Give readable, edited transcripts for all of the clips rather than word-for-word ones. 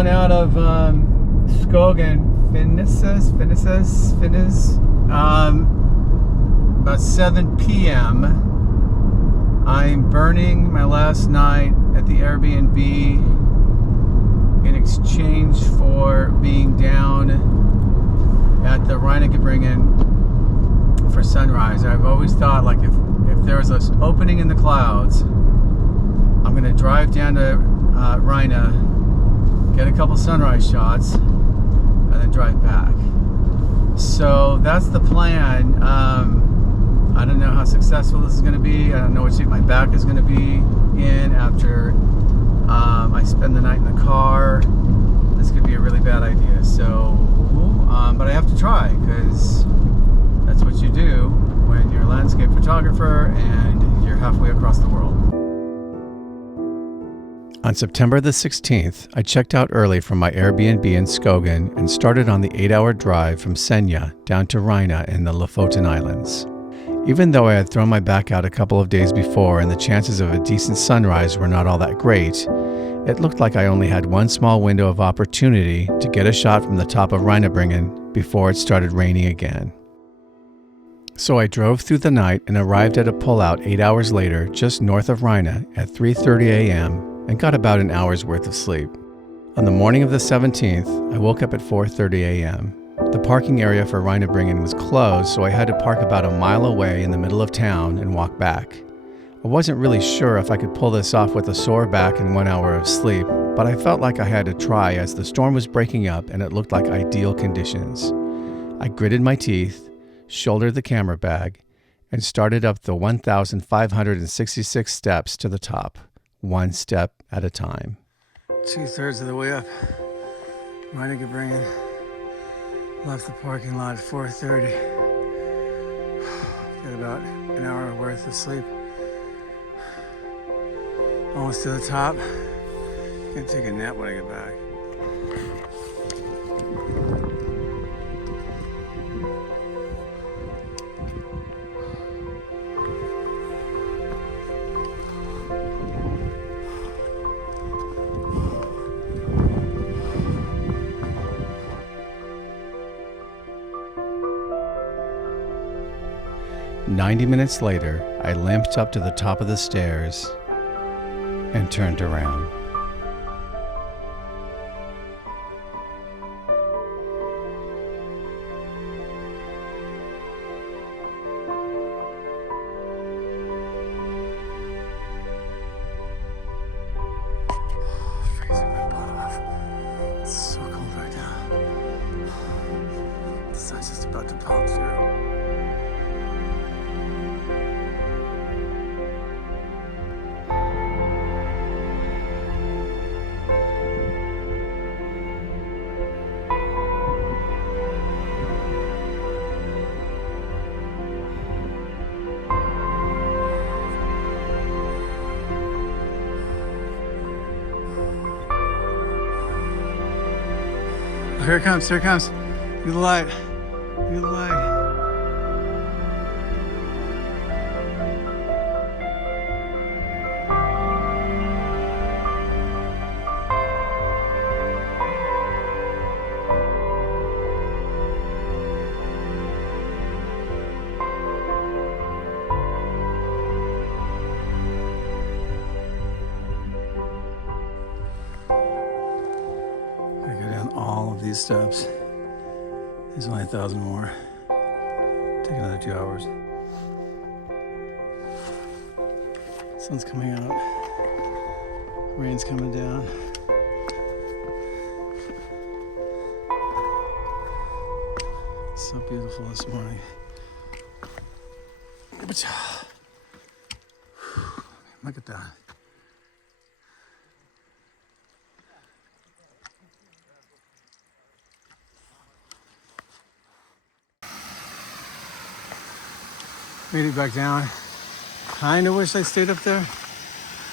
pulling out of Skogan, about 7 p.m. I'm burning my last night at the Airbnb in exchange for being down at the Reinebringen for sunrise. I've always thought, like, if there's an opening in the clouds, I'm going to drive down to Reine, get a couple sunrise shots, and then drive back. So that's the plan. I don't know how successful this is going to be. I don't know what shape my back is going to be in after I spend the night in the car. This could be a really bad idea. So, but I have to try, because that's what you do when you're a landscape photographer and you're halfway across the world. On September the 16th, I checked out early from my Airbnb in Skogan and started on the 8-hour drive from Senja down to Reine in the Lofoten Islands. Even though I had thrown my back out a couple of days before and the chances of a decent sunrise were not all that great, it looked like I only had one small window of opportunity to get a shot from the top of Reinebringen before it started raining again. So I drove through the night and arrived at a pullout 8 hours later just north of Reine at 3:30 a.m. and got about an hour's worth of sleep. On the morning of the 17th, I woke up at 4:30 a.m. The parking area for Reinebringen was closed, so I had to park about a mile away in the middle of town and walk back. I wasn't really sure if I could pull this off with a sore back and 1 hour of sleep, but I felt like I had to try as the storm was breaking up and it looked like ideal conditions. I gritted my teeth, shouldered the camera bag, and started up the 1,566 steps to the top, one step at a time. 2/3 of the way up, Reinebringen. Left the parking lot at 4:30. Got about an hour worth of sleep. Almost to the top. Gonna take a nap when I get back. "90 minutes later, I limped up to the top of the stairs and turned around. Freezing my butt off. It's so cold right now. The sun's just about to pop through. Here it comes, here it comes. Look at the light. Look at the light. All of these steps. There's only 1,000 more. Take another 2 hours. Sun's coming out. Rain's coming down. So beautiful this morning. Look at that. Made it back down. Kinda wish I stayed up there.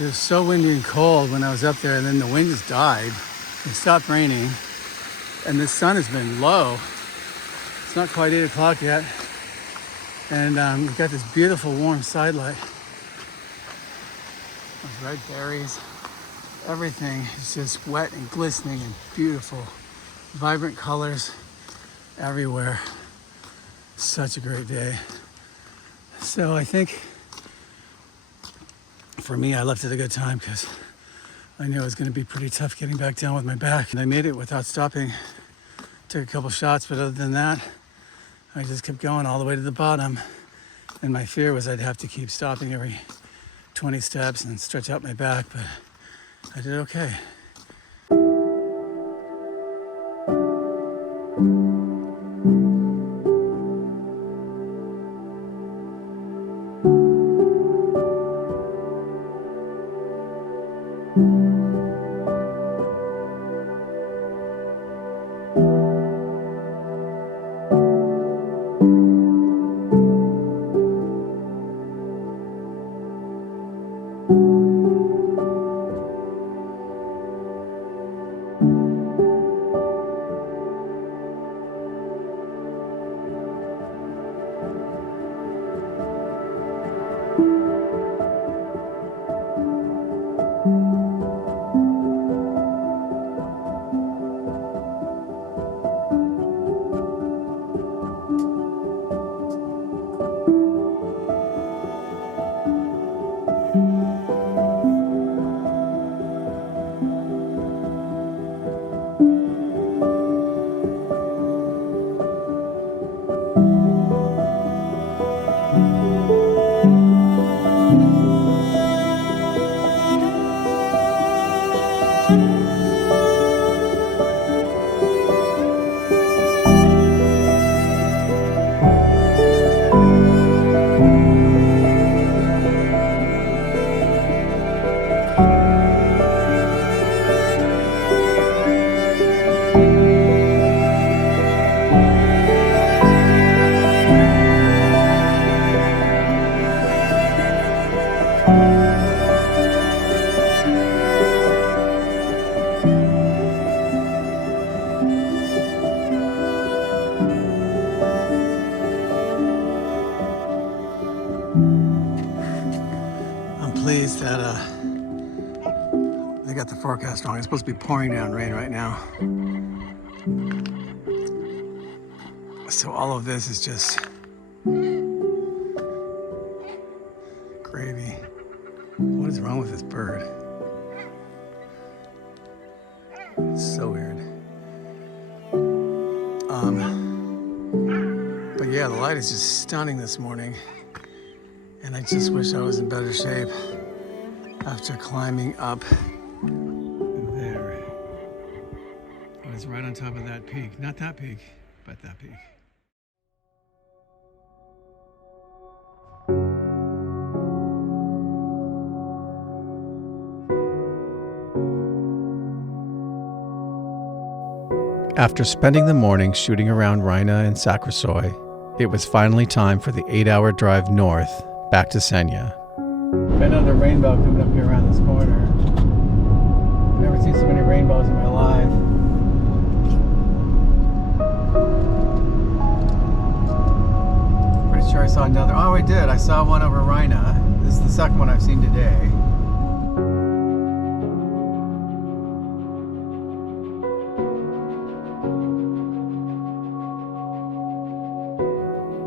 It was so windy and cold when I was up there, and then the wind just died. It stopped raining, and the sun has been low. It's not quite 8 o'clock yet, and we've got this beautiful warm side light. Those red berries. Everything is just wet and glistening and beautiful. Vibrant colors everywhere. Such a great day. So I think for me, I left at a good time because I knew it was going to be pretty tough getting back down with my back. And I made it without stopping. Took a couple shots, but other than that, I just kept going all the way to the bottom. And my fear was I'd have to keep stopping every 20 steps and stretch out my back, but I did okay. Pleased that they got the forecast wrong. It's supposed to be pouring down rain right now. So all of this is just gravy. What is wrong with this bird? It's so weird. But yeah, the light is just stunning this morning. And I just wish I was in better shape after climbing up there. I was right on top of that peak. Not that peak, but that peak. After spending the morning shooting around Reine and Sakrisoy, it was finally time for the 8-hour drive north back to Senja. Another rainbow coming up here around this corner. I've never seen so many rainbows in my life. Pretty sure I saw another. Oh, I did. I saw one over Reine. This is the second one I've seen today.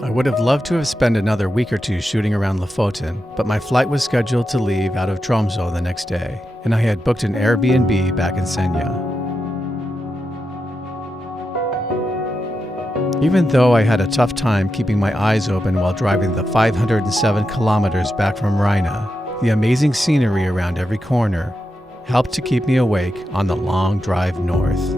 I would have loved to have spent another week or two shooting around Lofoten, but my flight was scheduled to leave out of Tromsø the next day, and I had booked an Airbnb back in Senja. Even though I had a tough time keeping my eyes open while driving the 507 kilometers back from Reine, the amazing scenery around every corner helped to keep me awake on the long drive north.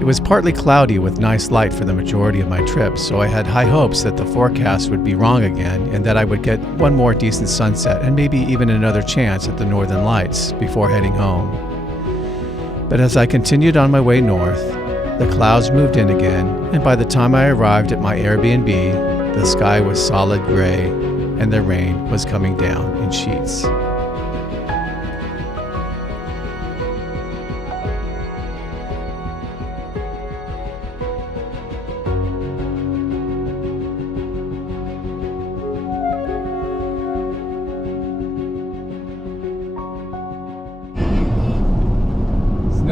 It was partly cloudy with nice light for the majority of my trip, so I had high hopes that the forecast would be wrong again and that I would get one more decent sunset and maybe even another chance at the northern lights before heading home. But as I continued on my way north, the clouds moved in again, and by the time I arrived at my Airbnb, the sky was solid gray and the rain was coming down in sheets.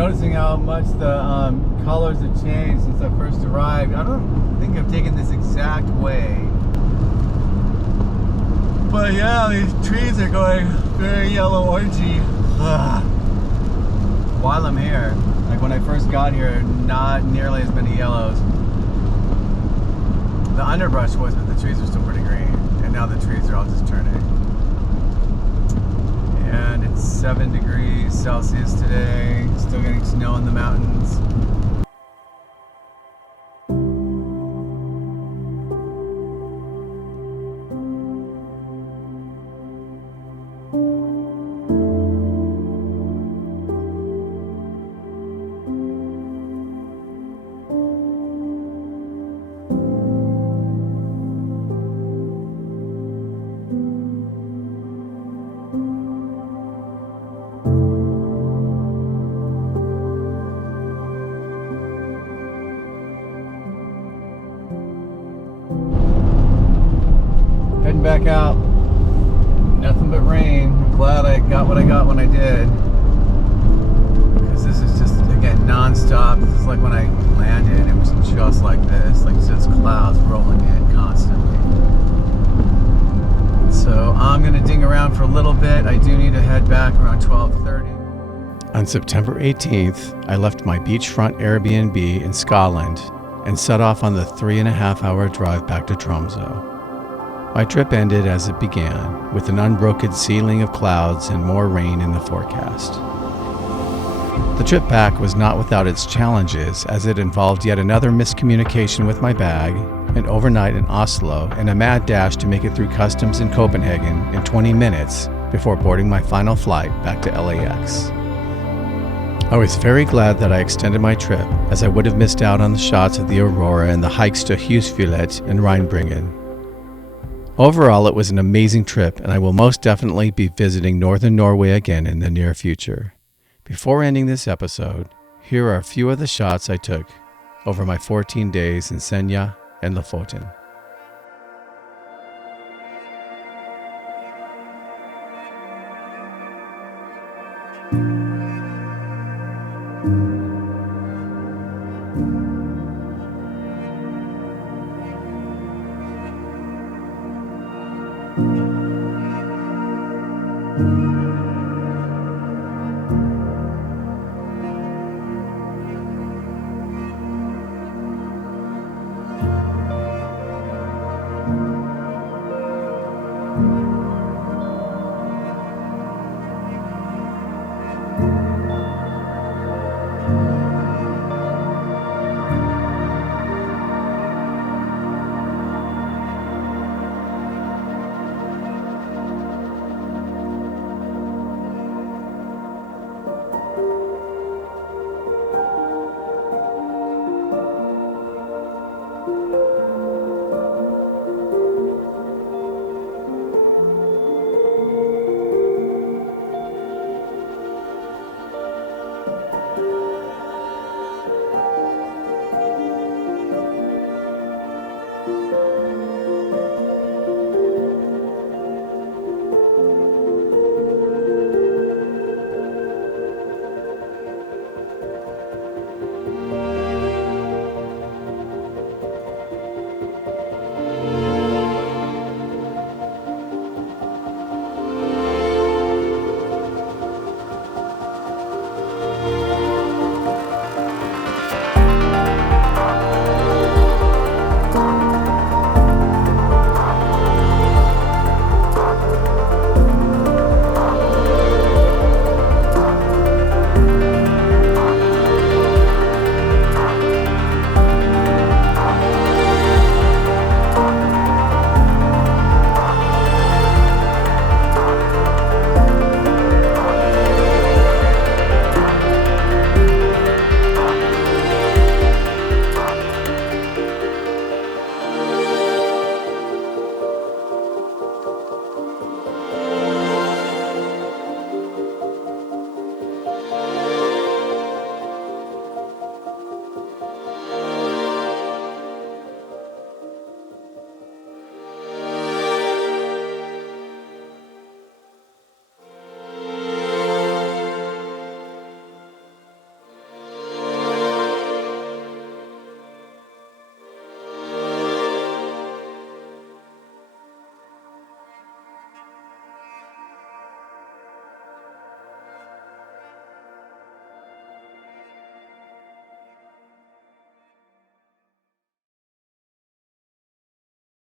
noticing how much the colors have changed since I first arrived. I don't think I've taken this exact way. But yeah, these trees are going very yellow orangey. Ugh. While I'm here, like when I first got here, not nearly as many yellows. The underbrush was, but the trees are still pretty green. And now the trees are all just turning. And it's 7 degrees Celsius today. Still getting snow in the mountains. Heading back out. Nothing but rain. I'm glad I got what I got when I did. Because this is just, again, non-stop. This is like when I landed, it was just like this. Like just clouds rolling in constantly. So I'm going to ding around for a little bit. I do need to head back around 12:30. On September 18th, I left my beachfront Airbnb in Skaland and set off on the 3.5-hour drive back to Tromsø. My trip ended as it began, with an unbroken ceiling of clouds and more rain in the forecast. The trip back was not without its challenges, as it involved yet another miscommunication with my bag, an overnight in Oslo, and a mad dash to make it through customs in Copenhagen in 20 minutes before boarding my final flight back to LAX. I was very glad that I extended my trip, as I would have missed out on the shots of the aurora and the hikes to Husfjellet and Reinebringen. Overall, it was an amazing trip, and I will most definitely be visiting northern Norway again in the near future. Before ending this episode, here are a few of the shots I took over my 14 days in Senja and Lofoten.